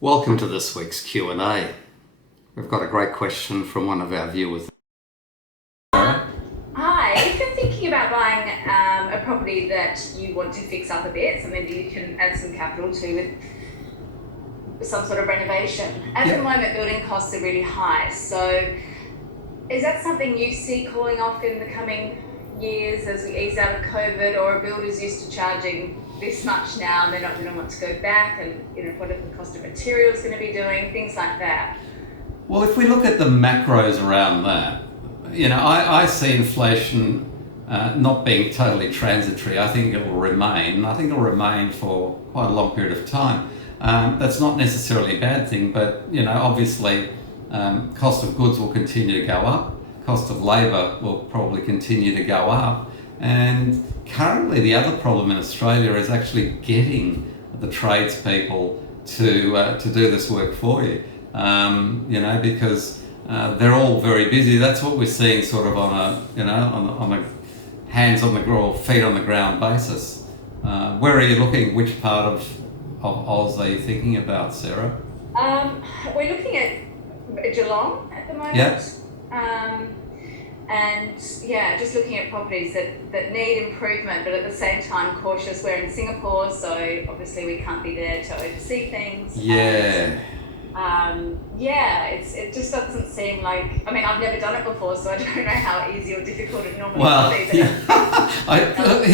Welcome to this week's Q&A. We've got a great question from one of our viewers. Hi, if you're thinking about buying a property that you want to fix up a bit, something that you can add some capital to with some sort of renovation. At the moment, building costs are really high. So is that something you see cooling off in the coming years as we ease out of COVID, or are builders used to charging this much now and they're not going to want to go back, and what are the cost of materials going to be doing, things like that? Well, if we look at the macros around that, I see inflation not being totally transitory. I think it will remain. I think it will remain for quite a long period of time. That's not necessarily a bad thing, but obviously cost of goods will continue to go up. Cost of labour will probably continue to go up. And currently the other problem in Australia is actually getting the tradespeople to do this work for you. Because they're all very busy. That's what we're seeing sort of on a hands on the ground, feet on the ground basis. Where are you looking? Which part of Oz are you thinking about, Sarah? We're looking at Geelong at the moment. Yep. And just looking at properties that need improvement, but at the same time cautious. We're in Singapore, so obviously we can't be there to oversee things. Yeah. And, it just doesn't seem like, I've never done it before, so I don't know how easy or difficult it normally is.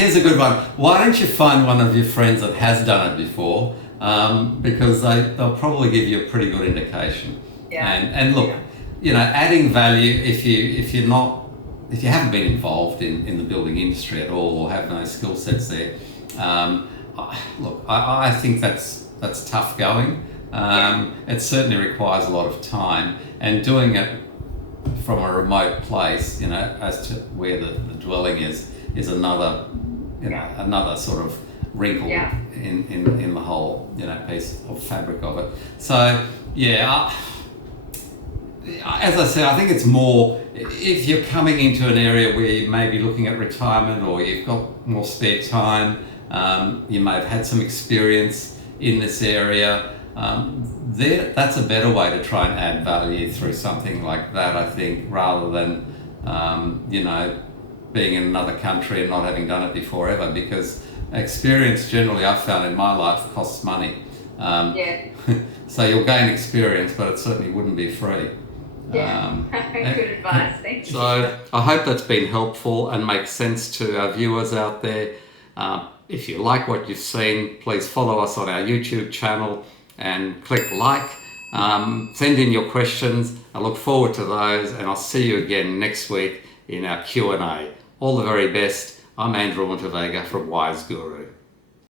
Here's a good one. Why don't you find one of your friends that has done it before, because they'll probably give you a pretty good indication. Yeah. And look, adding value, if you haven't been involved in the building industry at all or have no skill sets there, I think that's tough going. It certainly requires a lot of time, and doing it from a remote place, as to where the dwelling is another, another sort of wrinkle in the whole, piece of fabric of it. So, as I said, I think it's more if you're coming into an area where you may be looking at retirement, or you've got more spare time, you may have had some experience in this area. That's a better way to try and add value through something like that, I think, rather than being in another country and not having done it before ever, because experience generally, I've found in my life, costs money. So you'll gain experience, but it certainly wouldn't be free. Good advice, thank you. So I hope that's been helpful and makes sense to our viewers out there. If you like what you've seen, please follow us on our YouTube channel and click like. Send in your questions. I look forward to those, and I'll see you again next week in our Q&A. All the very best. I'm Andrew Unterweger from Wise Guru.